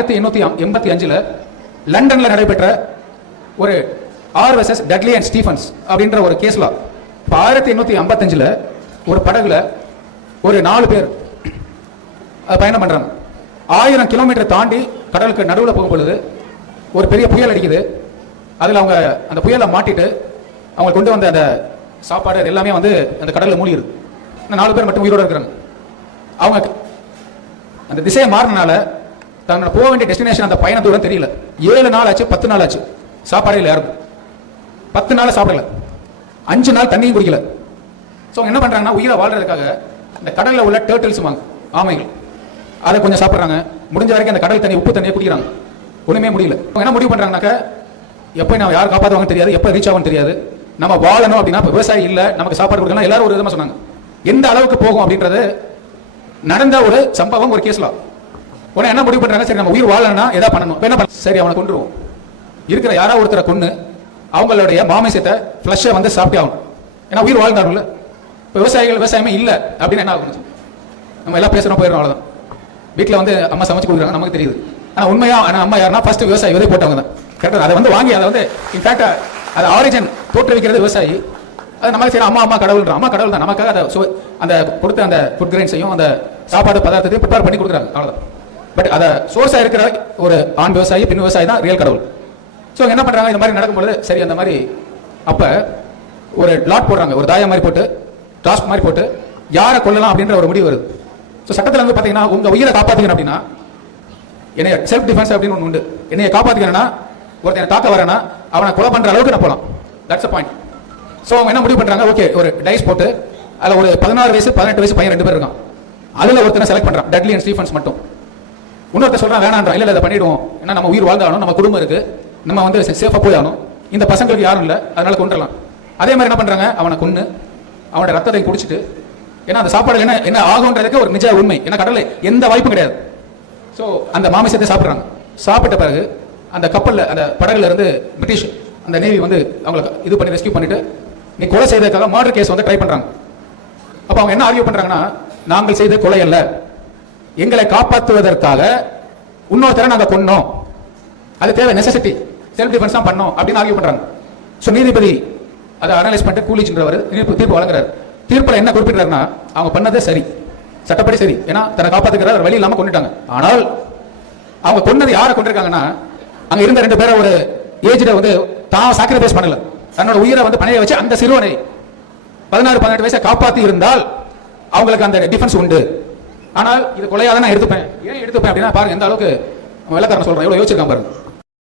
1885 லண்டன்ல நடைபெற்ற ஒரு ஆர் வெர்சஸ் டட்லி அண்ட் ஸ்டீஃபன்ஸ் அப்படின்ற ஒரு கேஸ்ல 1855 ஒரு படகுல ஒரு 4 பேர் பயணம் பண்றாங்க. 1000 கிலோமீட்டர் தாண்டி கடலுக்கு நடுவில் போகும் பொழுது ஒரு பெரிய புயல் அடிக்குது. அதில் அவங்க அந்த புயலை மாட்டிட்டு அவங்க கொண்டு வந்த அந்த சாப்பாடு எல்லாமே வந்து அந்த கடலில் மூழ்கிடுது. இந்த 4 பேர் மட்டும் உயிரோடு இருக்கிறாங்க. அவங்க அந்த திசையை மாறினால தன்னோட போக வேண்டிய டெஸ்டினேஷன் அந்த பயண தூரம் தெரியல. 7 நாள் ஆச்சு, 10 நாள் ஆச்சு, சாப்பாடே இல்லை யாருக்கும். 10 நாள் சாப்பிடல, 5 நாள் தண்ணியும் குடிக்கல. ஸோ என்ன பண்றாங்கன்னா உயிரை வாழ்றதுக்காக இந்த கடலில் உள்ள டேர்ட்டில்ஸ் ஆமைகள் அதை கொஞ்சம் சாப்பிட்றாங்க. முடிஞ்ச வரைக்கும் அந்த கடல் தண்ணி உப்பு தண்ணியை குடிக்கிறாங்க. ஒண்ணுமே முடியல. அவங்க என்ன முடிவு பண்றாங்கனாக்க எப்போ நம்ம யார் காப்பாற்றுவாங்க தெரியாது, எப்போ ரீச் ஆகும் தெரியாது. நம்ம வாழணும் அப்படின்னா விவசாயி இல்லை, நமக்கு சாப்பாடு கொடுக்கலாம், எல்லாரும் ஒரு விதமாக சொன்னாங்க. எந்த அளவுக்கு போகும் அப்படின்றது நடந்த ஒரு சம்பவம், ஒரு கேஸ்ல. உடனே என்ன முடிவு பண்றாங்க, சரி நம்ம உயிர் வாழணும்னா எதா பண்ணணும். என்ன பண்ண, சரி அவனை கொண்டுருவோம். இருக்கிற யாராவது ஒருத்தரை கொண்டு அவங்களுடைய மாமிசத்தை ஃப்ளஷை வந்து சாப்பிட்டே ஆகணும். ஏன்னா உயிர் வாழ்ந்தாருல்ல. இப்போ விவசாயிகள் விவசாயமே இல்லை அப்படின்னு என்ன ஆகும், நம்ம எல்லாம் பேசுறோம் போயிடும், அவ்வளோதான். வீட்டில் வந்து அம்மா சமைச்சு கொடுக்குறாங்க, நமக்கு தெரியுது. ஆனால் உண்மையா அம்மா யாருன்னா ஃபர்ஸ்ட் விவசாயி விதை போட்டவங்க தான். கரெக்டாக அதை வந்து வாங்கி அதை வந்து இன்ஃபேக்ட் அது ஆரிஜின் தோற்றுவிக்கிறது விவசாயி. அது நமக்கு சரி அம்மா கடவுள் அம்மா கடவுள் தான். நமக்காக அதை அந்த கொடுத்த அந்த ஃபுட் கிரெயின்ஸையும் அந்த சாப்பாடு பதார்த்தத்தையும் ப்ரிப்பேர் பண்ணி கொடுக்குறாங்க, அவ்வளோதான். பட் அதை சோர்ஸாக இருக்கிற ஒரு ஆண் விவசாயி பெண் விவசாயி தான் ரியல் கடவுள். ஸோ என்ன பண்ணுறாங்க, இந்த மாதிரி நடக்கும்போது சரி அந்த மாதிரி அப்போ ஒரு லாட் போடுறாங்க, ஒரு தாயம் மாதிரி போட்டு டாஸ்க் மாதிரி போட்டு யாரை கொல்லலாம் அப்படின்ற ஒரு முடிவு வருது. ஸோ சட்டத்தில் வந்து பார்த்தீங்கன்னா உங்கள் உயிரை காப்பாற்றிக்கணும் அப்படின்னா என்னைய செல்ஃப் டிஃபென்ஸ் அப்படின்னு ஒன்று உண்டு. என்னைய காப்பாற்றிக்கணும்னா ஒருத்தனை தாக்க வரேன்னா அவனை கொலை பண்ணுற அளவுக்கு நான் போகலாம். That's a point. ஸோ அவங்க என்ன முடிவு பண்ணுறாங்க, ஓகே ஒரு டைஸ் போட்டு அதில் ஒரு 16 வயசு 18 வயசு பையன் 2 பேர் இருக்கான். அதில் ஒருத்தனை செலக்ட் பண்ணுறான், டட்லி அண்ட் ஸ்டீஃபன்ஸ் மட்டும். இன்னொருத்த சொல்கிறான் வேணான்றா, இல்லை அதை பண்ணிவிடுவோம், ஏன்னா நம்ம உயிர் வாழ்ந்தாலும் நம்ம குடும்பம் இருக்குது, நம்ம வந்து சேஃபாக போய் ஆகணும், இந்த பசங்களுக்கு யாரும் இல்லை, அதனால கொண்டுடலாம். அதே மாதிரி என்ன பண்ணுறாங்க, அவனை கொன்று அவனோட ரத்தத்தை குடிச்சிட்டு, ஏன்னா அந்த சாப்பாடு என்ன ஆகுன்றதுக்கு ஒரு நிஜ உண்மை, ஏன்னா கடலில் எந்த வாய்ப்பும் கிடையாது. ஸோ அந்த மாமிசத்தை சாப்பிட்றாங்க. சாப்பிட்ட பிறகு அந்த கப்பலில் அந்த படகுல இருந்து பிரிட்டிஷ் அந்த நேவி வந்து அவங்களுக்கு இது பண்ணி ரெஸ்கியூ பண்ணிட்டு நீ கொலை செய்ததுக்காக மர்டர் கேஸ் வந்து ட்ரை பண்றாங்க. அப்போ அவங்க என்ன ஆர்கியூ பண்றாங்கன்னா, நாங்கள் செய்த கொலை அல்ல, எங்களை காப்பாற்றுவதற்காக இன்னொருத்தரை நாங்கள் கொன்னோம், அது தேவை, நெசசிட்டி, செல்ஃப் டிஃபென்ஸ் தான் பண்ணோம் அப்படின்னு ஆர்கியூ பண்றாங்க. ஸோ நீதிபதி அதை அனலைஸ் பண்ணிட்டு கூலிச்சுன்றவர் தீர்ப்பு வழங்குறாரு. தீர்ப்பில் என்ன குறிப்பிட்டாருன்னா, அவங்க பண்ணதே சரி, சட்டப்படி சரி, ஏன்னா தன்னை காப்பாத்துக்கிற வழி இல்லாமல் கொண்டுட்டாங்க. ஆனால் அவங்க கொன்னது யாரை கொண்டிருக்காங்கன்னா, அங்க இருந்த 2 பேரை ஒரு ஏஜ்ல வந்து தான் சாக்ரிஃபைஸ் பண்ணல, தன்னோட உயிரை வந்து பணைய வச்சு அந்த சிறுவனை 16-18 வயசை காப்பாத்தி இருந்தால் அவங்களுக்கு அந்த டிஃபென்ஸ் உண்டு. ஆனால் இது கொலையாக நான் எடுத்துப்பேன். ஏன் எடுத்துப்பேன் அப்படின்னா பாருங்க எந்த அளவுக்கு விளக்காரன் சொல்றேன், எவ்வளவு யோசிச்சிருக்கான் பாருங்க.